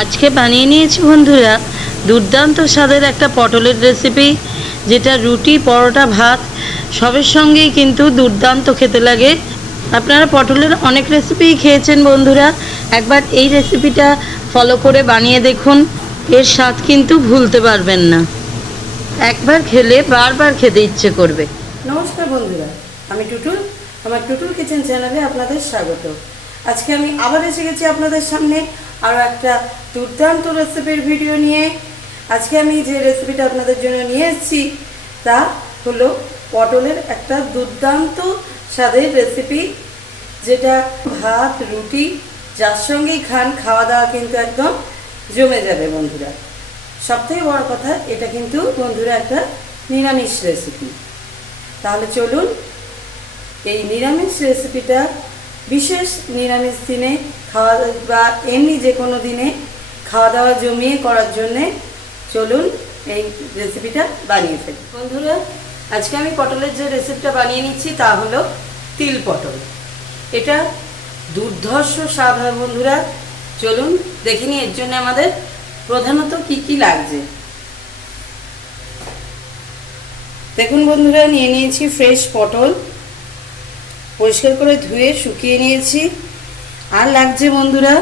আজকে বানিয়ে নিয়েছি বন্ধুরা দুর্দান্ত স্বাদের একটা পটলের রেসিপি, যেটা রুটি, পরোটা, ভাত সবের সঙ্গেই কিন্তু দুর্দান্ত খেতে লাগে। আপনারা পটলের অনেক রেসিপিই খেয়েছেন বন্ধুরা, একবার এই রেসিপিটা ফলো করে বানিয়ে দেখুন, এর স্বাদ কিন্তু ভুলতে পারবেন না। একবার খেলে বারবার খেতে ইচ্ছে করবে। নমস্কার বন্ধুরা, আমি টুটুল। আমার টুটুল কিচেন চ্যানেলে আপনাদের স্বাগত। আজকে আমি আবার এসে গেছি আপনাদের সামনে আরও একটা দুর্দান্ত রেসিপির ভিডিও নিয়ে। আজকে আমি যে রেসিপিটা আপনাদের জন্য নিয়ে এসেছি তা হলো পটলের একটা দুর্দান্ত স্বাদের রেসিপি, যেটা ভাত, রুটি যার সঙ্গেই খান, খাওয়া দাওয়া কিন্তু একদম জমে যাবে বন্ধুরা। সবথেকে বড় কথা, এটা কিন্তু বন্ধুরা একটা নিরামিষ রেসিপি। তাহলে চলুন এই নিরামিষ রেসিপিটা বিশেষ নিরামিষ দিনে খাওয়া বা এমনি যে কোনো দিনে খাওয়া দাওয়া জমিয়ে করার জন্যে চলুন এই রেসিপিটা বানিয়ে ফেলি। বন্ধুরা, আজকে আমি পটলের যে রেসিপিটা বানিয়ে নিচ্ছি তা হলো তিল পটল। এটা দুর্ধর্ষ স্বাদ হয় বন্ধুরা। চলুন দেখে নিই এর জন্য আমাদের প্রধানত কি কি লাগছে। দেখুন বন্ধুরা, নিয়ে নিয়েছি ফ্রেশ পটল, পরিষ্কার করে ধুয়ে শুকিয়ে নিয়েছি। আর লাগছে বন্ধুরা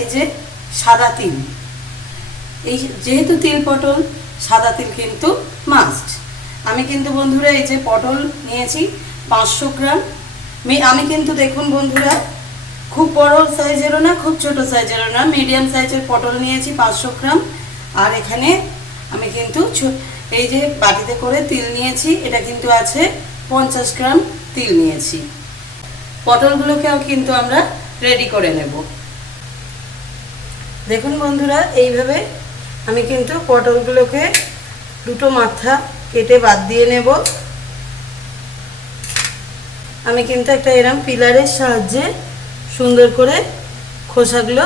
এই যে সাদা তিল। এই যেহেতু তিল পটল, সাদা তিল কিন্তু মাস্ট। আমি কিন্তু বন্ধুরা এই যে পটল নিয়েছি 500 গ্রাম। আমি কিন্তু দেখুন বন্ধুরা, খুব বড় সাইজেরও না, খুব ছোট সাইজেরও না, মিডিয়াম সাইজের পটল নিয়েছি 500 গ্রাম। আর এখানে আমি কিন্তু এই যে বাটিতে করে তিল নিয়েছি, এটা কিন্তু আছে 50 গ্রাম তিল নিয়েছি। পটলগুলোকেও কিন্তু আমরা রেডি করে নেব। দেখুন বন্ধুরা, এইভাবে আমি কিন্তু পটলগুলোকে দুটো মাথা কেটে বাদ দিয়ে নেব। আমি কিন্তু একটা এরকম পিলারের সাহায্যে সুন্দর করে খোসাগুলো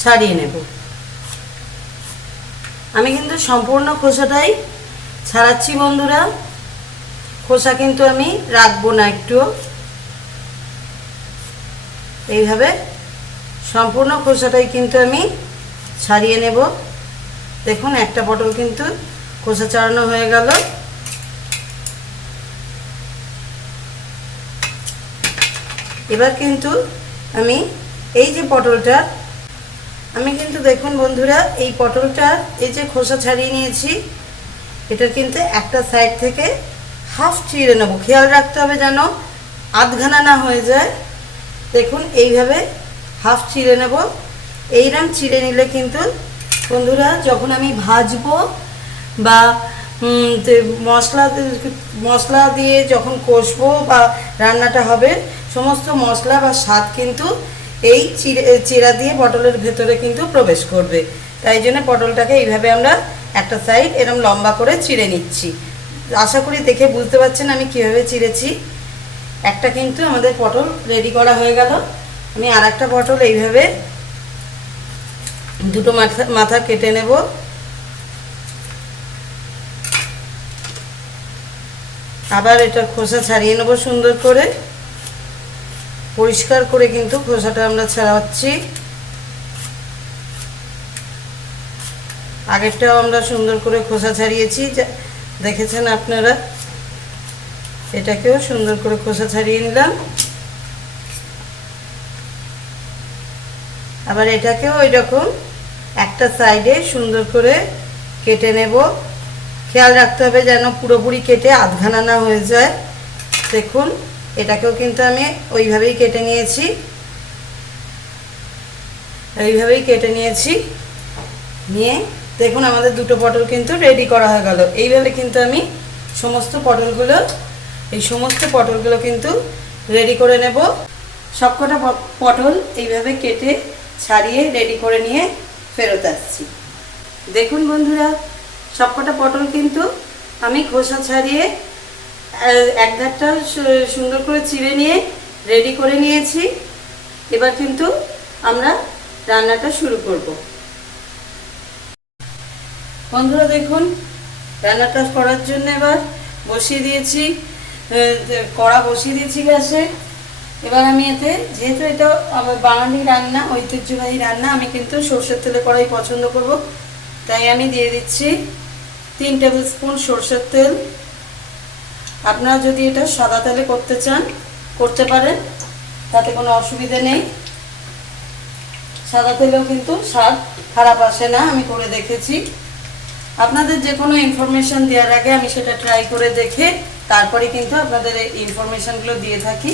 ছাড়িয়ে নেব। আমি কিন্তু সম্পূর্ণ খোসাটাই ছাড়াচ্ছি বন্ধুরা, খোসা কিন্তু আমি রাখবো না একটু। এইভাবে সম্পূর্ণ খোসাটাই কিন্তু আমি ছাড়িয়ে নেব। দেখুন একটা পটল কিন্তু খোসা ছাড়ানো হয়ে গেল। এবার কিন্তু আমি এই যে পটলটা, আমি কিন্তু দেখুন বন্ধুরা, এই পটলটা এই যে খোসা ছাড়িয়ে নিয়েছি, এটা কিন্তু একটা সাইড থেকে হাফ চিড়ে নেব। খেয়াল রাখতে হবে যেন আধখানা না হয়ে যায়। দেখুন এইভাবে হাফ চিড়ে নেব। এইরকম চিড়ে নিলে কিন্তু বন্ধুরা যখন আমি ভাজবো বা মশলা দিয়ে যখন কষবো বা রান্নাটা হবে, সমস্ত মশলা বা স্বাদ কিন্তু এই চিড়া দিয়ে পটলের ভেতরে কিন্তু প্রবেশ করবে। তাই জন্য পটলটাকে এইভাবে আমরা একটা সাইড এরকম লম্বা করে চিড়ে নিচ্ছি। আশা করি দেখে বুঝতে পারছেন আমি কীভাবে চিড়েছি। একটা কিন্তু আমাদের পটল রেডি করা হয়ে গেল। আমি আর একটা পটল এইভাবে দুটো মাথা কেটে নেব। আবার এটা খোসা ছাড়িয়ে নেব সুন্দর করে, পরিষ্কার করে কিন্তু খোসাটা আমরা ছাড়াচ্ছি। আগেরটাও আমরা সুন্দর করে খোসা ছাড়িয়েছি, দেখেছেন আপনারা। এটাকেও সুন্দর করে খোসা ছাড়িয়ে নিলাম। আবার এটাকেও এরকম একটা সাইডে সুন্দর করে কেটে নেব। খেয়াল রাখতে হবে যেন পুরোপুরি কেটে আধখানা না হয়ে যায়। দেখুন এটাকেও কিন্তু আমি ওইভাবেই কেটে নিয়েছি, নিয়ে দেখুন আমাদের দুটো পটল কিন্তু রেডি করা হয়ে গেল। এইভাবে কিন্তু আমি সমস্ত পটলগুলো কিন্তু রেডি করে নেব। সবকটা পটল এইভাবে কেটে ছাড়িয়ে রেডি করে নিয়ে ফেরত আসছি। দেখুন বন্ধুরা, সবকটা পটল কিন্তু আমি খোসা ছাড়িয়ে এক ধারটা সুন্দর করে চিড়ে নিয়ে রেডি করে নিয়েছি। এবার কিন্তু আমরা রান্নাটা শুরু করব। বন্ধুরা দেখুন, রান্নাটা করার জন্য এবার বসিয়ে দিয়েছি কড়া বসিয়ে দিয়েছি গ্যাসে। এবার আমি এতে, যেহেতু এটা আমার বাঙালি রান্না, ঐতিহ্যবাহী রান্না, আমি কিন্তু সর্ষের তেলে কড়াই পছন্দ করব, তাই আমি দিয়ে দিচ্ছি 3 টেবিল স্পুন সর্ষের তেল। আপনারা যদি এটা সাদা তেলে করতে চান করতে পারেন, তাতে কোনো অসুবিধা নেই। সাদা তেলেও কিন্তু স্বাদ খারাপ আসে না, আমি করে দেখেছি। আপনাদের যে কোনো ইনফরমেশান দেওয়ার আগে আমি সেটা ট্রাই করে দেখে তারপরে কিন্তু আপনাদের এই ইনফরমেশানগুলো দিয়ে থাকি।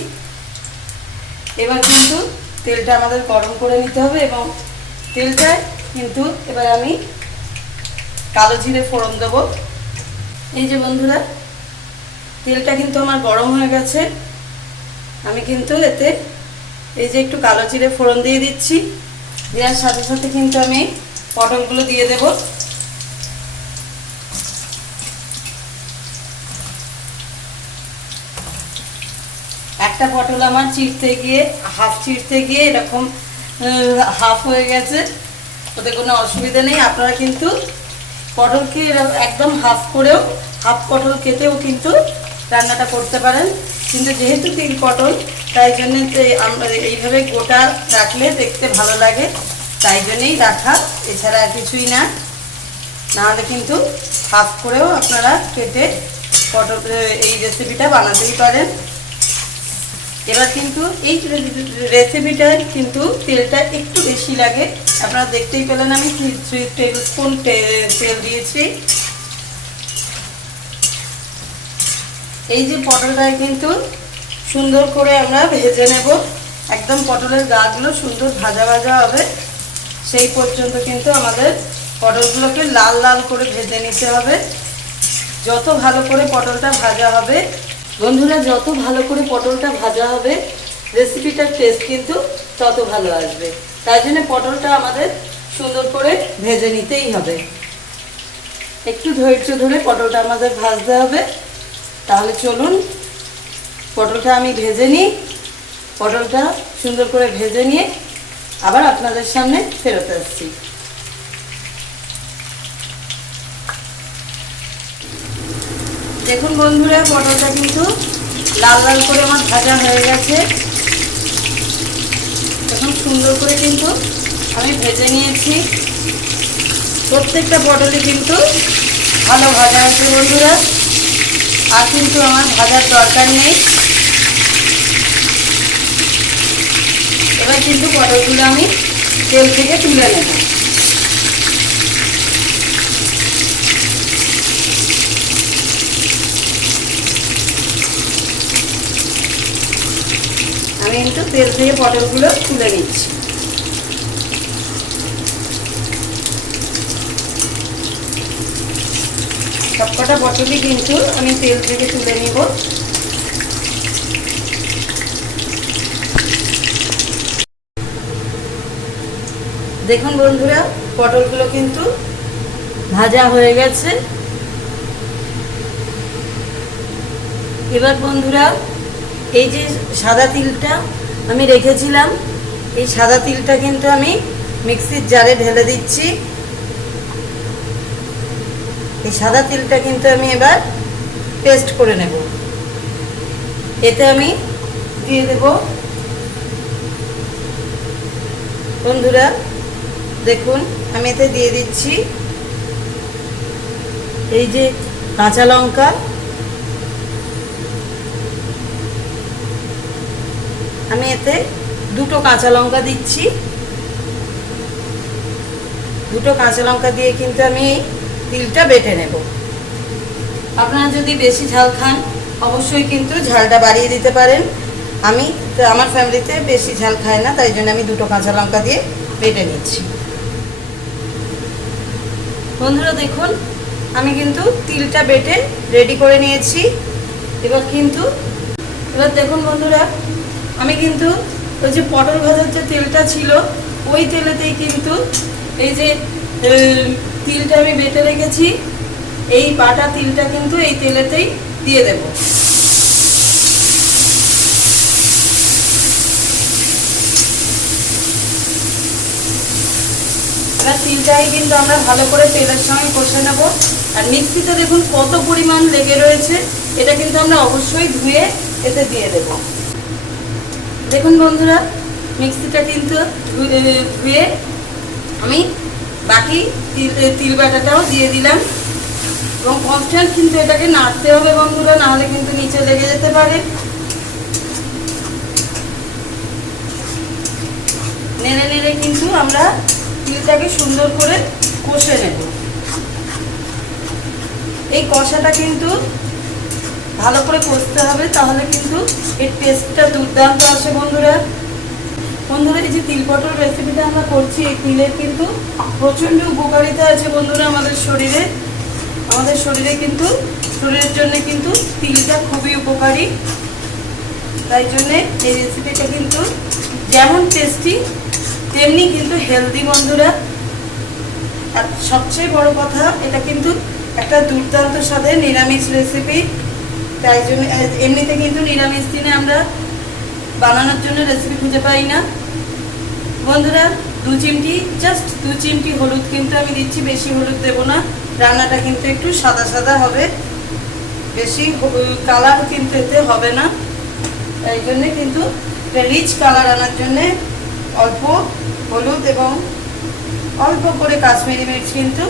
এবার কিন্তু তেলটা আমাদের গরম করে নিতে হবে, এবং তেলটা কিন্তু এবার আমি কালো জিরে ফোড়ন দেবো। এই যে বন্ধুরা, তেলটা কিন্তু আমার গরম হয়ে গেছে। আমি কিন্তু এতে এই যে একটু কালো জিরে ফোড়ন দিয়ে দিচ্ছি। দেওয়ার সাথে সাথে কিন্তু আমি পটলগুলো দিয়ে দেব। একটা পটল আমার হাফ চিড়তে গিয়ে এরকম হাফ হয়ে গেছে, ওতে কোনো অসুবিধা নেই। আপনারা কিন্তু পটলকে একদম হাফ করেও, হাফ পটল কেটেও কিন্তু রান্নাটা করতে পারেন, কিন্তু যেহেতু 3 পটল, তাই জন্য আমরা এইভাবে গোটা রাখলে দেখতে ভালো লাগে, তাই জন্যেই রাখা, এছাড়া আর কিছুই না। নাহলে কিন্তু হাফ করেও আপনারা কেটে পটল এই রেসিপিটা বানাতেই পারেন। এবার কিন্তু এই রেসিপিটার কিন্তু তেলটা একটু বেশি লাগে। আপনারা দেখতেই পেলেন আমি 3 টেবিল স্পুন তেল দিয়েছি। এই যে পটলটায় কিন্তু সুন্দর করে আমরা ভেজে নেব, একদম পটলের গাগুলো সুন্দর ভাজা ভাজা হবে, সেই পর্যন্ত কিন্তু আমাদের পটলগুলোকে লাল লাল করে ভেজে নিতে হবে। যত ভালো করে পটলটা ভাজা হবে বন্ধুরা, যত ভালো করে পটলটা ভাজা হবে, রেসিপিটার টেস্ট কিন্তু তত ভালো আসবে। তাই জন্য পটলটা আমাদের সুন্দর করে ভেজে নিতেই হবে। একটু ধৈর্য ধরে পটলটা আমাদের ভাজতে হবে। তাহলে চলুন পটলটা আমি ভেজে নিই। পটলটা সুন্দর করে ভেজে নিয়ে আবার আপনাদের সামনে ফেরত আসছি। দেখুন বন্ধুরা, পটলটা কিন্তু লাল লাল করে আমার ভাজা হয়ে গেছে। এখন সুন্দর করে কিন্তু আমি ভেজে নিয়েছি। প্রত্যেকটা পটলই কিন্তু ভালো ভাজা হয়েছে বন্ধুরা, আর কিন্তু আমার ভাজার দরকার নেই। এবার কিন্তু পটলগুলো আমি তেল থেকে তুলে নেব। আমি কিন্তু তেল থেকে পটলগুলো তুলে নিচ্ছি। সবকটা পটলই কিন্তু আমি তেল থেকে তুলে নিব। দেখুন বন্ধুরা, পটলগুলো কিন্তু ভাজা হয়ে গেছে। এবার বন্ধুরা, এই যে সাদা তিলটা আমি রেখেছিলাম, এই সাদা তিলটা কিন্তু আমি মিক্সির জারে ঢেলে দিচ্ছি। এই সাদা তিলটা কিন্তু আমি এবার পেস্ট করে নেব। এতে আমি দিয়ে দেব বন্ধুরা, দেখুন আমি এতে দিয়ে দিচ্ছি এই যে কাঁচা লঙ্কা, আমি এতে 2টো কাঁচা লঙ্কা দিচ্ছি। 2টো কাঁচা লঙ্কা দিয়ে কিন্তু আমি এই তিলটা বেটে নেব। আপনারা যদি বেশি ঝাল খান অবশ্যই কিন্তু ঝালটা বাড়িয়ে দিতে পারেন। আমার ফ্যামিলিতে বেশি ঝাল খায় না, তাই জন্য আমি 2টো কাঁচা লঙ্কা দিয়ে বেটে নিচ্ছি। বন্ধুরা দেখুন, আমি কিন্তু তিলটা বেটে রেডি করে নিয়েছি। এবার দেখুন বন্ধুরা, আমি কিন্তু ওই যে পটল ভাজার যে তেলটা ছিল, ওই তেলেতেই কিন্তু এই যে তিলটা আমি বেটে রেখেছি, এই বাটা তিলটা কিন্তু এই তেলেতেই দিয়ে দেব। এবার তিলটাই কিন্তু আমরা ভালো করে তেলের সঙ্গে কষে নেব। আর মিক্সিতে দেখুন কত পরিমাণ লেগে রয়েছে, এটা কিন্তু আমরা অবশ্যই ধুয়ে এতে দিয়ে দেব। দেখুন বন্ধুরা, মিক্সিটা কিন্তু ধুয়ে আমি বাকি তিল বাটাটাও দিয়ে দিলাম। এবং কনস্ট্যান্ট কিন্তু এটাকে নাড়তে হবে বন্ধুরা, নাহলে কিন্তু নিচে লেগে যেতে পারে। নেড়ে নেড়ে কিন্তু আমরা তিলটাকে সুন্দর করে কষে নেব। এই কষাটা কিন্তু ভালো করে কষতে হবে, তাহলে কিন্তু এর টেস্টটা দুর্দান্ত আসে বন্ধুরা। বন্ধুরা, এই যে তিল পটল রেসিপিটা আমরা করছি, এই তিলের কিন্তু প্রচণ্ড উপকারিতা আছে বন্ধুরা আমাদের শরীরে। আমাদের শরীরে কিন্তু শরীরের জন্য কিন্তু তিলটা খুবই উপকারী। তাই জন্যে এই রেসিপিটা কিন্তু যেমন টেস্টি তেমনি কিন্তু হেলদি বন্ধুরা। আর সবচেয়ে বড় কথা, এটা কিন্তু একটা দুর্দান্ত স্বাদের নিরামিষ রেসিপি। তাই জন্য এমনিতে কিন্তু নিরামিষ দিনে আমরা বানানোর জন্য রেসিপি খুঁজে পাই না বন্ধুরা। জাস্ট 2 চিমটি হলুদ কিন্তু আমি দিচ্ছি, বেশি হলুদ দেবো না। রান্নাটা কিন্তু একটু সাদা সাদা হবে, বেশি কালার কিন্তু এতে হবে না। তাই জন্যে কিন্তু রিচ কালার আনার জন্যে অল্প হলুদ এবং অল্প করে কাশ্মীরি মির্চ কিন্তু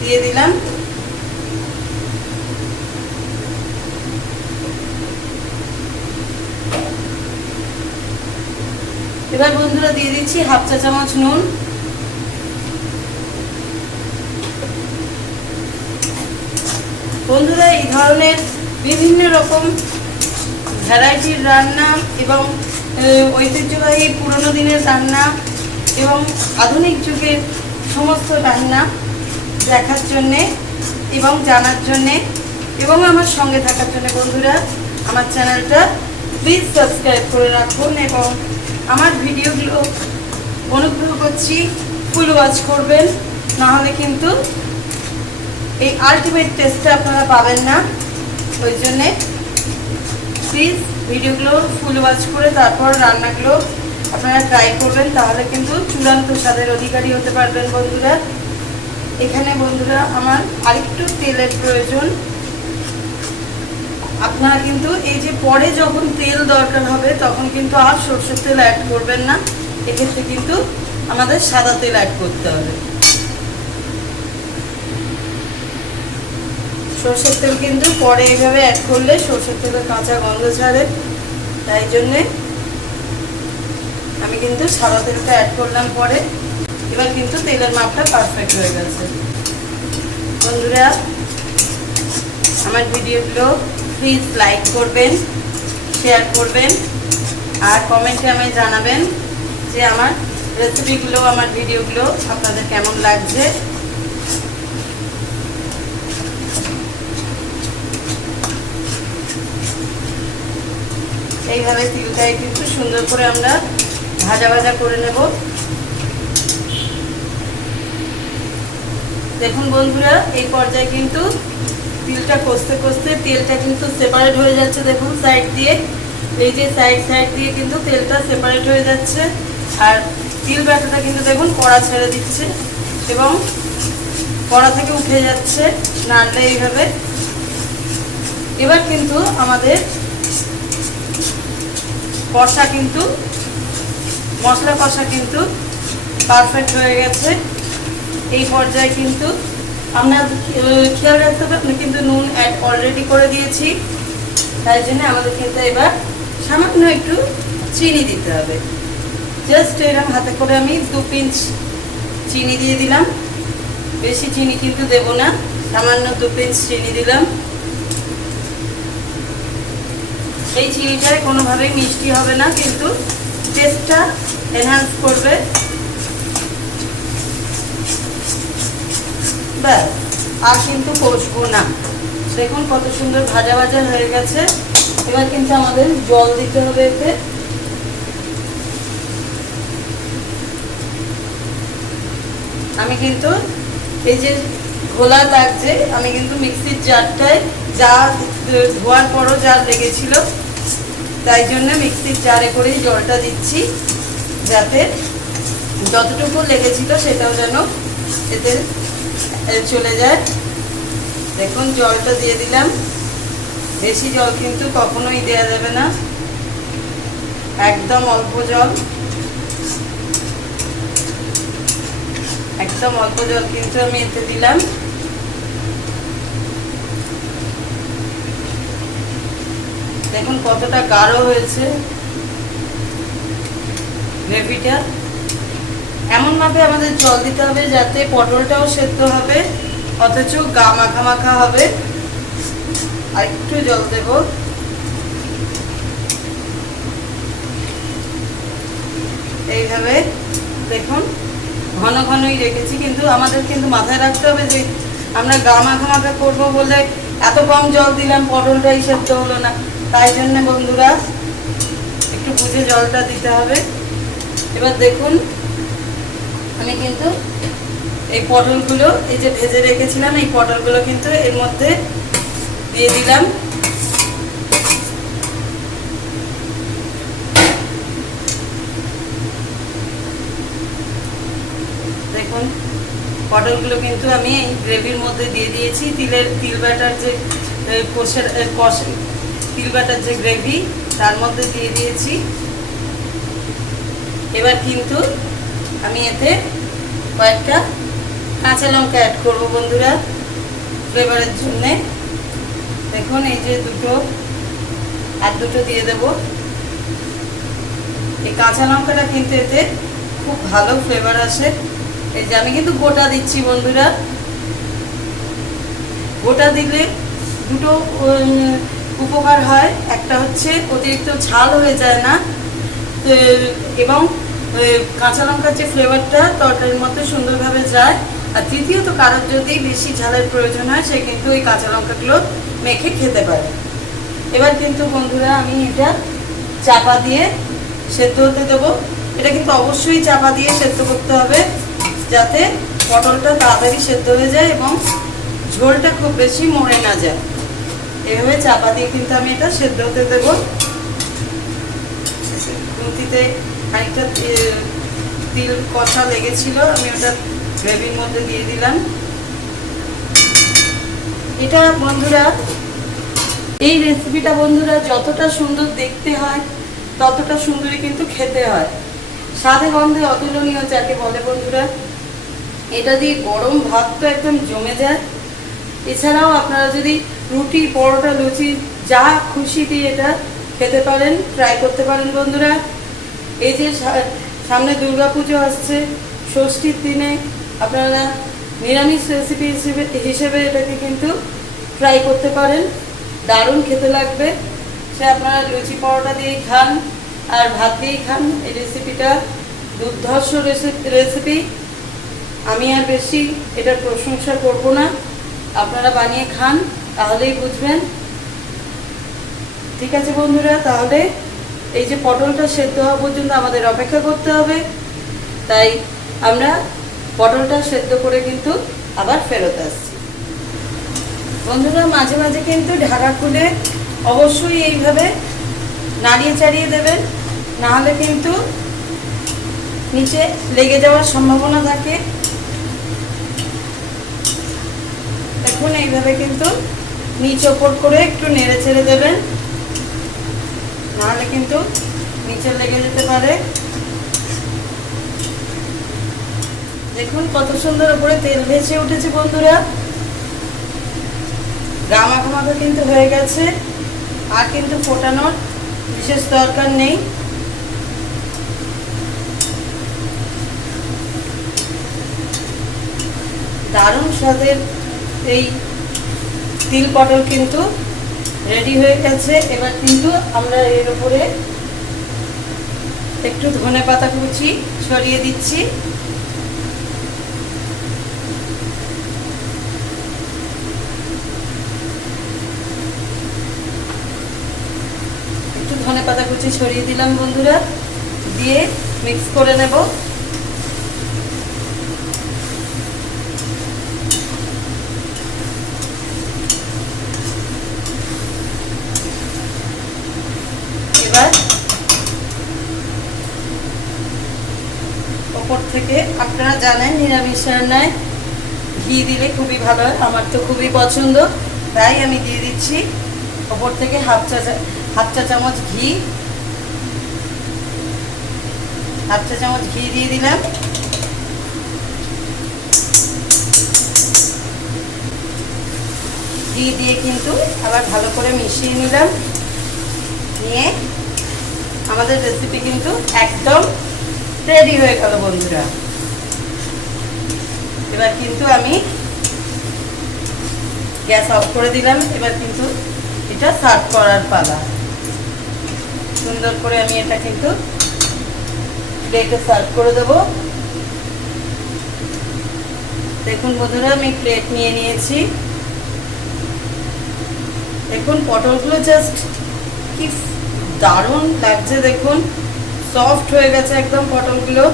দিয়ে দিলাম। এবার বন্ধুরা দিয়ে দিচ্ছি 1/2 চা চামচ নুন। বন্ধুরা, এই ধরনের বিভিন্ন রকম ভ্যারাইটির রান্না এবং ঐতিহ্যবাহী পুরনো দিনের রান্না এবং আধুনিক যুগের সমস্ত রান্না দেখার জন্যে এবং জানার জন্যে এবং আমার সঙ্গে থাকার জন্য বন্ধুরা আমার চ্যানেলটা প্লিজ সাবস্ক্রাইব করে রাখুন এবং আমার ভিডিওগুলো অনুগ্রহ করছি ফুল ওয়াচ করবেন, নাহলে কিন্তু এই আলটিমেট টেস্টটা আপনারা পাবেন না। ওই জন্যে প্লিজ ভিডিওগুলো ফুল ওয়াচ করে তারপর রান্নাগুলো আপনারা ট্রাই করবেন, তাহলে কিন্তু চূড়ান্ত স্বাদের অধিকারী হতে পারবেন বন্ধুরা। এখানে বন্ধুরা আমার আরেকটু তেলের প্রয়োজন। আপনারা কিন্তু এই যে পরে যখন তেল দরকার হবে তখন কিন্তু আর সরষের তেল অ্যাড করবেন না, এক্ষেত্রে কিন্তু আমাদের সাদা তেল অ্যাড করতে হবে। সরষের তেল কিন্তু পরে এইভাবে অ্যাড করলে সরষের তেলের কাঁচা গন্ধ ছাড়ে, তাই জন্যে আমি কিন্তু সাদা তেলটা অ্যাড করলাম পরে। এবার কিন্তু তেলের মাপটা পারফেক্ট হয়ে গেছে বন্ধুরা। আমার ভিডিওগুলো প্লিজ লাইক করবেন, শেয়ার করবেন আর কমেন্টে আমায় জানাবেন যে আমার রেসিপিগুলো, আমার ভিডিওগুলো আপনাদের কেমন লাগছে। এইভাবে তিলটাই কিন্তু সুন্দর করে আমরা ভাজা ভাজা করে নেব। দেখুন বন্ধুরা, এই পর্যায়ে কিন্তু তিলটা কষতে কষতে তেলটা কিন্তু সেপারেট হয়ে যাচ্ছে। দেখুন সাইড দিয়ে, এই যে সাইড দিয়ে কিন্তু তেলটা সেপারেট হয়ে যাচ্ছে। আর তিল বাটাটা কিন্তু দেখুন কড়া ছেড়ে দিচ্ছে এবং কড়া থেকে উঠে যাচ্ছে নাড়লে এইভাবে। এবার কিন্তু আমাদের কষা কিন্তু মশলা কষা কিন্তু পারফেক্ট হয়ে গেছে। এই পর্যায়ে কিন্তু আমরা খেয়াল রাখতে হবে, আপনি কিন্তু নুন অ্যাড অলরেডি করে দিয়েছি, তাই জন্য আমাদের কিন্তু এবার সামান্য একটু চিনি দিতে হবে। জাস্ট এরকম হাতে করে আমি 2 পিঞ্চ চিনি দিয়ে দিলাম, বেশি চিনি কিন্তু দেব না, সামান্য 2 পিঞ্চ চিনি দিলাম। এই চিনিটায় কোনোভাবেই মিষ্টি হবে না, কিন্তু টেস্টটা এনহান্স করবে। ব্যাস, আর কিন্তু কষবো না। দেখুন কত সুন্দর ভাজা ভাজা হয়ে গেছে। এবার কিন্তু আমাদের জল দিতে হবে এতে। আমি কিন্তু এই যে ঘোলা লাগছে, আমি কিন্তু মিক্সির জারটায় যা ধোয়ার পরও যা লেগেছিল, তাই জন্য মিক্সির জারে করেই জলটা দিচ্ছি, যাতে যতটুকু লেগেছিল সেটাও যেন এতে চলে যায়। দেখুন জলটা দিয়ে দিলাম, বেশি জল কিন্তু কখনোই দেওয়া যাবে না, একদম অল্প জল, একদম অল্প জল কিন্তু আমি এতে দিলাম। দেখুন কতটা গাঢ় হয়েছে গ্রেভিটা। এমনভাবে আমাদের জল দিতে হবে যাতে পটলটাও সেদ্ধ হবে অথচ গা মাখা মাখা হবে। আর একটু জল দেব, এইভাবে দেখুন ঘন ঘনই রেখেছি, কিন্তু আমাদের কিন্তু মাথায় রাখতে হবে যে আমরা গা মাখা মাখা করবো বলে এত কম জল দিলাম, পটলটাই সেদ্ধ হলো না। তাই জন্য বন্ধুরা একটু বুঝে জলটা দিতে হবে। এবার দেখুন আমি কিন্তু এই পটলগুলো, এই যে ভেজে রেখেছিলাম এই পটলগুলো কিন্তু এর মধ্যে দিয়ে দিলাম। দেখুন পটলগুলো কিন্তু আমি এই গ্রেভির মধ্যে দিয়ে দিয়েছি। তিল বাটার যে তিল বাটার যে গ্রেভি তার মধ্যে দিয়ে দিয়েছি। এবার কিন্তু আমি এতে কয়েকটা কাঁচা লঙ্কা অ্যাড করবো বন্ধুরা ফ্লেভারের জন্যে। দেখুন এই যে দুটো দিয়ে দেব। এই কাঁচা লঙ্কাটা কিন্তু এতে খুব ভালো ফ্লেভার আসে। এই যে আমি কিন্তু গোটা দিচ্ছি বন্ধুরা, গোটা দিলে দুটো উপকার হয়। একটা হচ্ছে অতিরিক্ত ঝাল হয়ে যায় না, এবং কাঁচা লঙ্কার যে ফ্লেভারটা তরকারির মধ্যে সুন্দরভাবে যায়। আর তৃতীয়ত কারোর যদি বেশি ঝালের প্রয়োজন হয় সে কিন্তু ওই কাঁচা লঙ্কাগুলো মেখে খেতে পারে। এবার কিন্তু বন্ধুরা আমি এটা চাপা দিয়ে সেদ্ধ হতে দেবো। এটা কিন্তু অবশ্যই চাপা দিয়ে সেদ্ধ করতে হবে যাতে পটলটা তাড়াতাড়ি সেদ্ধ হয়ে যায় এবং ঝোলটা খুব বেশি মরে না যায়। এভাবে চাপা দিয়ে কিন্তু আমি এটা সেদ্ধ হতে দেবো। খুন্তিতে খানিকটা তিল কষা লেগেছিল, আমি ওটা গ্রেভির মধ্যে দিয়ে দিলাম। এটা বন্ধুরা, এই রেসিপিটা বন্ধুরা যতটা সুন্দর দেখতে হয় ততটা সুন্দরই কিন্তু খেতে হয়। স্বাদে গন্ধে অতুলনীয় যাকে বলে বন্ধুরা। এটা দিয়ে গরম ভাত তো একদম জমে যায়। এছাড়াও আপনারা যদি রুটি, পরোটা, লুচি যা খুশি দিয়ে এটা খেতে পারেন, ট্রাই করতে পারেন বন্ধুরা। এই যে সামনে দুর্গাপুজো আসছে, ষষ্ঠীর দিনে আপনারা নিরামিষ রেসিপি হিসেবে এটাকে কিন্তু ট্রাই করতে পারেন, দারুণ খেতে লাগবে। সে আপনারা লুচি পরোটা দিয়েই খান আর ভাত দিয়েই খান। এই রেসিপিটা দুর্ধর্ষ রেসিপি। আমি আর বেশি এটার প্রশংসা করব না, আপনারা বানিয়ে খান তাহলেই বুঝবেন। ঠিক আছে বন্ধুরা, তাহলে এই যে পটলটা সেদ্ধ হওয়া পর্যন্ত আমাদের অপেক্ষা করতে হবে। তাই আমরা পটলটা সেদ্ধ করে কিন্তু আবার ফেরত আসছি। বন্ধুরা মাঝে মাঝে কিন্তু ঢাকা খুলে অবশ্যই এইভাবে নাড়িয়ে চাড়িয়ে দেবেন, নাহলে কিন্তু নিচে লেগে যাওয়ার সম্ভাবনা থাকে। দেখুন এইভাবে কিন্তু নিচ ওপর করে একটু নেড়ে ছেড়ে দেবেন, নাহলে কিন্তু নিচে লেগে যেতে পারে। দেখুন কত সুন্দর উপরে তেল ভেসে উঠেছে বন্ধুরা। গা মাখা মাখা কিন্তু হয়ে গেছে, আর কিন্তু ফোটানোর বিশেষ দরকার নেই। দারুণ স্বাদের এই তিল পটল কিন্তু রেডি হয়ে গেছে। এবার কিন্তু আমরা এর উপরে একটু ধনেপাতা কুচি ছড়িয়ে দিচ্ছি। একটু ধনেপাতা কুচি ছড়িয়ে দিলাম বন্ধুরা, দিয়ে মিক্স করে নেব। এবার ওপর থেকে আপনারা জানেন নিরামিষ রান্নায় ঘি দিলে খুবই ভালো হয়, আমার তো খুবই পছন্দ, তাই আমি দিয়ে দিচ্ছি ওপর থেকে হাফ চা চামচ ঘি। হাফ চা চামচ ঘি দিয়ে দিলাম। ঘি দিয়ে কিন্তু আবার ভালো করে মিশিয়ে নিলাম। নিয়ে আমাদের রেসিপি কিন্তু একদম রেডি হয়ে গেল বন্ধুরা। এবার কিন্তু আমি গ্যাস অফ করে দিলাম। এবার কিন্তু এটা সার্ভ করার পালা। সুন্দর করে আমি এটা কিন্তু প্লেটে সার্ভ করে দেবো। দেখুন বন্ধুরা, আমি প্লেট নিয়ে নিয়েছি। দেখুন পটলগুলো জাস্ট কি দারুণ লাগছে, দেখুন সফট হয়ে গেছে একদম পটলগুলো।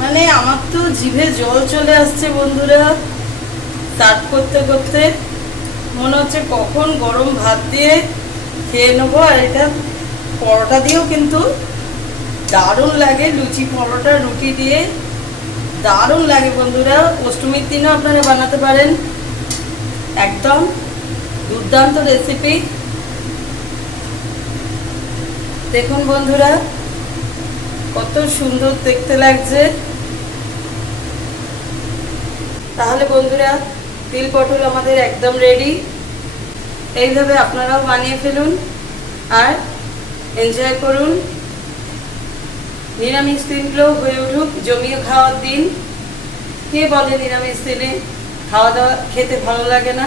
মানে আমার তো জিভে জল চলে আসছে বন্ধুরা, সার্ভ করতে করতে মনে হচ্ছে কখন গরম ভাত দিয়ে খেয়ে নেবো। আর এটা পরোটা দিয়েও কিন্তু দারুণ লাগে, লুচি পরোটা রুটি দিয়ে দারুণ লাগে বন্ধুরা। অষ্টমীর দিনও আপনারা বানাতে পারেন, একদম দুর্দান্ত রেসিপি। দেখুন বন্ধুরা কত সুন্দর দেখতে লাগছে। তাহলে বন্ধুরা তিল পটল আমাদের একদম রেডি। এইভাবে আপনারাও বানিয়ে ফেলুন আর এনজয় করুন। নিরামিষ দিনগুলো হয়ে উঠুক জমিয়ে খাওয়ার দিন। কে বলে নিরামিষ দিনে খাওয়া দাওয়া খেতে ভালো লাগে না?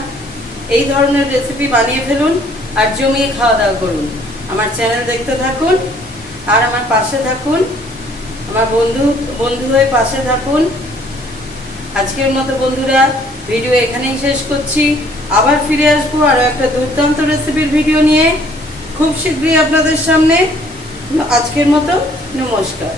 এই ধরনের রেসিপি বানিয়ে ফেলুন আর জমিয়ে খাওয়া দাওয়া করুন। আমার চ্যানেল দেখতে থাকুন আর আমার পাশে থাকুন, আমার বন্ধু হয়ে পাশে থাকুন। আজকের মতো বন্ধুরা ভিডিও এখানেই শেষ করছি। আবার ফিরে আসবো আরও একটা দুর্দান্ত রেসিপির ভিডিও নিয়ে খুব শীঘ্রই আপনাদের সামনে। আজকের মতো নমস্কার।